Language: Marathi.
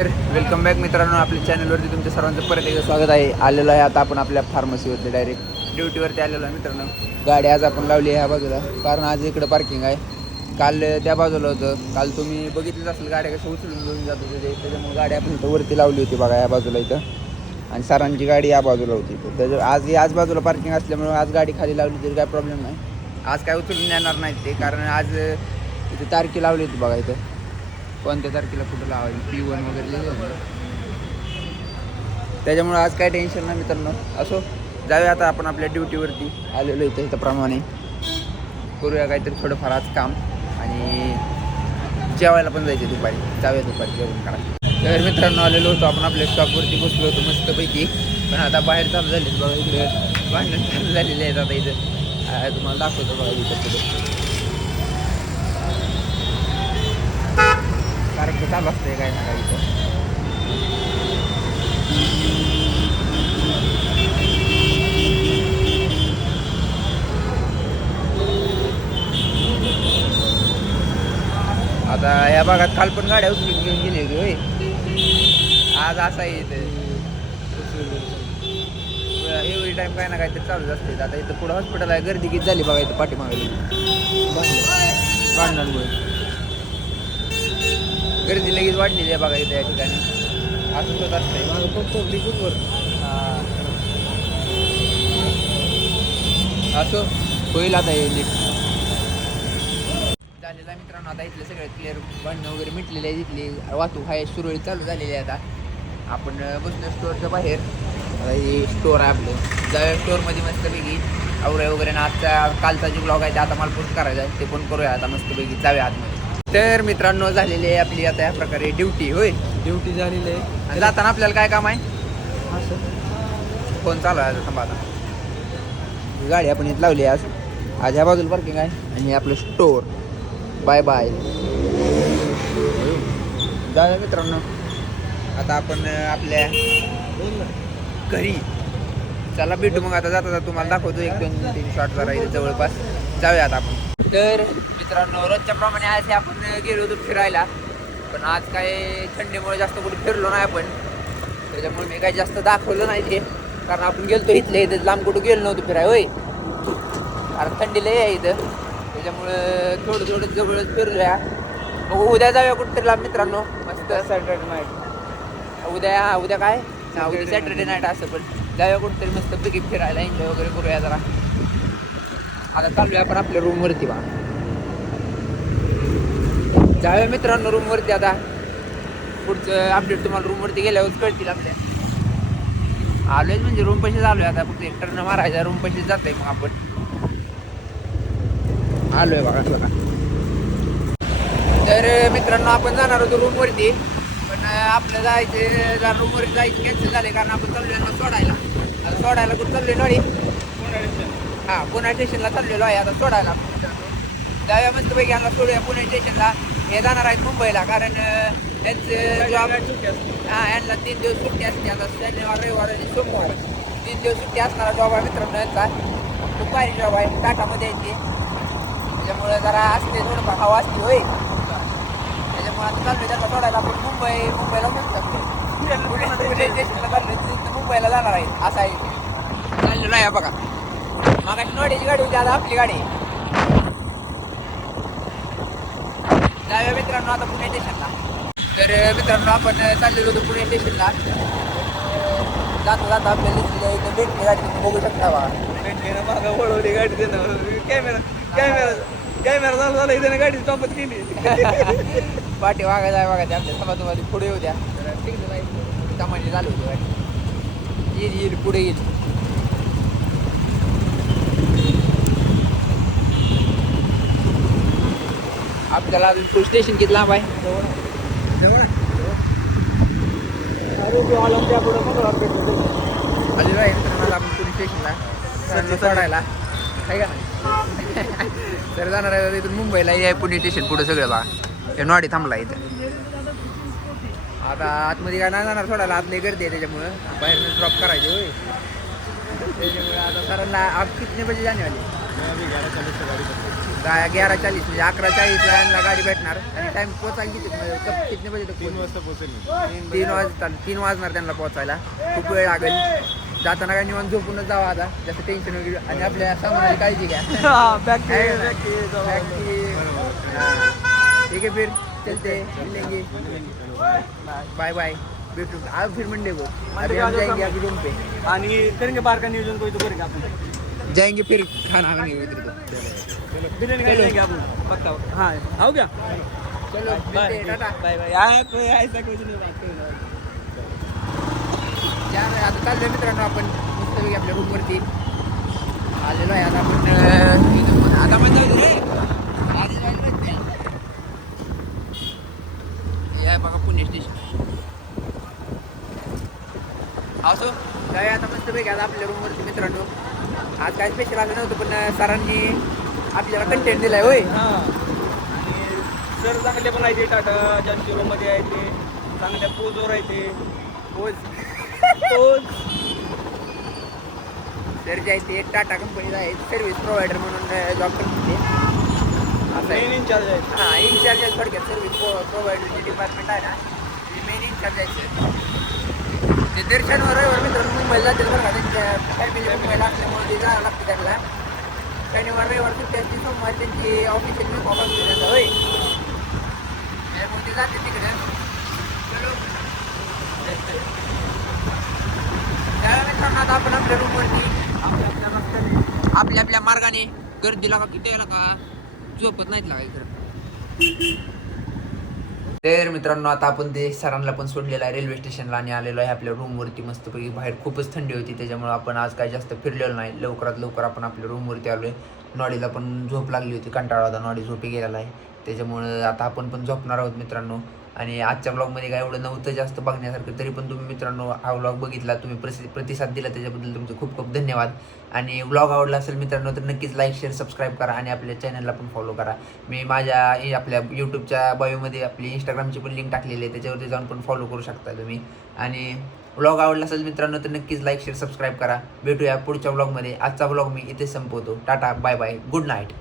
वेलकम बॅक मित्रांनो, आपल्या चॅनलवरती तुमच्या सर्वांचं परत एकदा स्वागत आहे. आलेलो आहे आता आपण आपल्या फार्मसीवरती डायरेक्ट ड्युटीवरती आलेलो आहे मित्रांनो. गाडी आज आपण लावली आहे ह्या बाजूला, कारण आज इकडं पार्किंग आहे. काल त्या बाजूला होतं. काल तुम्ही बघितलंच असेल गाड्या कसं उचलून घेऊन जात होते, त्याच्यामुळे गाडी आपण इथं वरती लावली होती बघा या बाजूला इथं, आणि सरांची गाडी या बाजूला होती. तर आज बाजूला पार्किंग असल्यामुळे आज गाडी खाली लावली तरी काय प्रॉब्लेम नाही. आज काय उचलून येणार नाहीत ते, कारण आज इथे तारखी लावली होती बघा इथं, कोणत्या तारखेला कुठं लावायची P1 वगैरे लिहिलं. त्याच्यामुळं आज काय टेन्शन नाही मित्रांनो. असो, जाऊया आता आपण आपल्या ड्युटीवरती आलेलो इथं प्रमाणे करूया काहीतरी थोडंफार आज काम, आणि जेवायला पण जायचे दुपारी. जाऊया दुपारी जेवण करायचं. तर मित्रांनो आलेलो होतो आपण आपल्या स्टॉपवरती, बसलो होतो मस्तपैकी. पण आता बाहेर चालू झाले बघा, इकडे भांडण चालू झालेले आहेत आता इथं. तुम्हाला दाखवतो बघा इथं पुढे कारण चालू असतंय काय ना काही इथं. आता या भागात काल पण गाड्या उचलून घेऊन गेली होती होय. आज असं आहे इथं एव्हरी टाइम काय ना काय तर चालूच असते. आता इथं पुढं हॉस्पिटल आहे, गर्दी किती झाली बघा इथं पाठीमागे भांडणांमुळे. गर्दी लगेच वाढलेली आहे बघा इथं या ठिकाणी. असं होत असतंय. असं होईल आता हे नीट झालेलं आहे मित्रांनो. आता इथले सगळे क्लिअर भांडणं वगैरे मिटलेले आहे. इथली वाहतूक आहे सुरळीत चालू झालेली आहे. आता आपण बसलो स्टोअरच्या बाहेर. आता हे स्टोअर आहे आपलं. जाऊया स्टोअरमध्ये मस्तपैकी आवऱ्या वगैरे. ना आजचा कालचा जो ब्लॉग आहे ते आता मला पोस्ट करायचा आहे, ते पण करूया आता मस्तपैकी. जाऊया आतमध्ये. तर मित्रांनो झालेली आहे आपली आता या प्रकारे ड्युटी. होय, ड्युटी झालेली आहे. आणि जाताना आपल्याला काय काम आहे? असं फोन चालू आहे थांबा. आता गाडी आपण इथं लावली आहे. आज ह्या बाजूला पार्किंग आहे, आणि हे आपलं स्टोअर. Bye bye. जाऊया मित्रांनो आता आपण आपल्या घरी. चला भेटू मग. आता जाता तुम्हाला दाखवतो 1-2-3 शॉट जरा इथे जवळपास. जाऊया आता आपण. तर मित्रांनो रोजच्या प्रमाणे आज आपण गेलो होतो फिरायला, पण आज काय थंडीमुळे जास्त कुठे फिरलो नाही आपण. त्याच्यामुळे मी काही जास्त दाखवलं नाही ते, कारण आपण गेलतो इथले इथं, लांब कुठं गेलो नव्हतो फिराय. होय, कारण थंडी लय आहे इथं, त्याच्यामुळं थोडं जवळच फिरलोया. मग उद्या जाऊया कुठं लांब मित्रांनो. मस्त सॅटर्डे नाईट उद्या काय उद्या सॅटर्डे नाईट असं. पण जाऊया कुठंतरी मस्त पैकी फिरायला, एन्जॉय वगैरे करूया जरा. आता चालूया आपण आपल्या रूमवरती बा. जाऊया मित्रांनो रूमवरती. आता पुढचं अपडेट तुम्हाला रूमवरती गेल्यावर कळतील आपल्या. आलोय म्हणजे रूम पैसे आलोय. आता फक्त एक टर्न मारायचा, रूम पैसे जातोय मग आपण. आलोय बघा. तर मित्रांनो आपण जाणार होतो रूमवरती, पण आपलं जायचं जरा रूमवरती जायचं कॅन्सल झाले, कारण आपण चाललोय ना सोडायला. आता सोडायला कुठं चाललोय नॉडी? पुणे स्टेशनला चाललेलो आहे आता सोडायला. जाऊया मस्तपैकी यांना सोडूया पुणे स्टेशनला. हे जाणार आहेत मुंबईला, कारण त्यांचं जॉब यांना 3 दिवस सुट्टी असते. आता शनिवार, रविवार आणि सोमवार 3 दिवस सुट्टी असणारा जॉब आहे मित्रांनो यांचा. खूप भारी जॉब आहे, टाटामध्ये यायची. त्याच्यामुळे जरा असते थोडंफार हवा असते. होय, त्याच्यामुळे आता चालू आहे त्यांना सोडायला. आपण मुंबईला पुणे स्टेशनला चाललो, तिथं मुंबईला जाणार आहे. असं आहे चाललेलं आहे बघा. मागाशी नोडीची गाडी होती, आता आपली गाडी. जाऊया मित्रांनो आता पुणे स्टेशनला. तर मित्रांनो आपण चाललेलो होतो पुणे स्टेशनला. जाता आपल्याला इथं भेटली गाडी, तुम्ही बघू शकता बा. भेटली मागं वळवली गाडी. कॅमेरा चालू झाला इथे, गाडी स्टॉपच केली. पाठी वागायचं आहे बघा. आपल्या समाजामध्ये पुढे येऊ द्या. सामान्य चालू होती गाडी. येईल पुढे येईल. आपल्याला अजून पुणे स्टेशन किती लांब आहे? आलेलो आहे मित्रांनो आपण पुणे स्टेशनला सोडायला, आहे का नाही? तर जाणार आहे इथून मुंबईला. हे आहे पुणे स्टेशन पुढे सगळं बा. हे नॉडी थांबला इथं. आता आतमध्ये काय नाही जाणार सोडायला, आतली गर्दी आहे त्याच्यामुळं बाहेरनं ड्रॉप करायचे. होय, त्याच्यामुळे आता सरांना आप कितने बजे जाने वाले? 11:40 गाड़ी 11:40 म्हणजे 11:40ला यांना गाडी भेटणार आणि टाइम पोहोचायला किती बजे 3 वाजता पोहोचेल. 3 वाजणार त्यांना पोहोचायला. खूप वेळ लागेल. जाताना काय निवांत झोपूनच जावं आता, जास्त टेन्शन वगैरे. आणि आपल्या सामानाची काळजी घ्या. ठीक आहे, फिर चलते मिलेंगे. बाय बाय, भेटू आज फिर मंडे को. अभी हम जाएंगे अभी रूम पे आणि करेंगे बाहर का नियोजन कोई तो करेंगे आपण. जाएंगे फिर खाना खाने उधर को. बिर्याणी खाने जाएंगे आपण पक्का. हाँ आओ क्या. चलो मिलते हैं, टाटा बाय बाय. यार कोई ऐसा कुछ नहीं बात करो. आता चाललोय मित्रांनो आपण मस्तपैकी आपल्या रूमवरती आलेलो आहे. आता आपण आता म्हणजे या बघा पुणे स्टेशन. असो काय आता मस्तपैकी आता आपल्या रूमवरती मित्रांनो. आज काय स्पेशल असं नव्हतं, पण सरांनी आपल्याला कंटेंट दिलाय. होय हां. आणि सर चांगले पण आहे ते टाटा ज्या शोरूममध्ये आहे ते चांगल्या पोजवर आहे ते. पोज पोज सर जे आहे ते टाटा कंपनीचा आहे, सर्व्हिस प्रोव्हायडर म्हणून जॉब करते. असं मेन आहे. इन्चार्ज आहे. हां, इन्चार्ज आहे थोडक्यात. सर्व्हिस प्रोव्हायडरचे डिपार्टमेंट आहे ना, मेन इन्चार्ज आहे. ते दर्शनवर रविवार मित्रांनो मुंबईला जातील बरं का. त्यांच्या फॅमिली मुंबईला असल्यामुळे ते जायला लागतं त्यांना. शनिवार रविवार सुट्टी असते, सोमवार त्यांची ऑफिशियल वीक ऑफ असते त्यांचा. होय त्यामुळे ते जाते तिकडे. चलो त्या मित्रांनो आता आपण आपल्या रूमवरती आपल्या आपल्या मार्गाने गर्दीला का किती यायला का झोपत नाहीत लागायचं. तर मित्रांनो आता आपण ते सरांना पण सोडलेलं आहे रेल्वे स्टेशनला आणि आलेलो आहे आपल्या रूमवरती. मस्तपैकी बाहेर खूपच थंडी होती, त्याच्यामुळे आपण आज काही जास्त फिरलेलो नाही. लवकरात लवकर आपण आपल्या रूमवरती आलो आहे. नॉडीला पण झोप लागली होती, कंटाळा होता, नॉडी झोपी गेलेला आहे. त्याच्यामुळं आता आपण पण झोपणार आहोत मित्रांनो. आणि आजच्या ब्लॉगमध्ये काय एवढं नव्हतं जास्त बघण्यासारखं, तरी पण तुम्ही मित्रांनो हा व्लॉग बघितला, तुम्ही प्रतिसाद दिला, त्याच्याबद्दल तुमचे खूप खूप धन्यवाद. आणि व्लॉग आवडला असेल मित्रांनो तर नक्कीच लाईक शेअर सबस्क्राईब करा आणि आपल्या चॅनलला पण फॉलो करा. मी माझ्या आपल्या यूट्यूबच्या बायोमध्ये आपली इंस्टाग्रामची पण लिंक टाकलेली आहे, त्याच्यावरती जाऊन पण फॉलो करू शकता तुम्ही. आणि व्लॉग आवडला असेल मित्रांनो तर नक्कीच लाईक शेअर सबस्क्राईब करा. भेटूया पुढच्या व्लॉगमध्ये. आजचा व्लॉग मी इथे संपवतो. Tata bye bye, good night.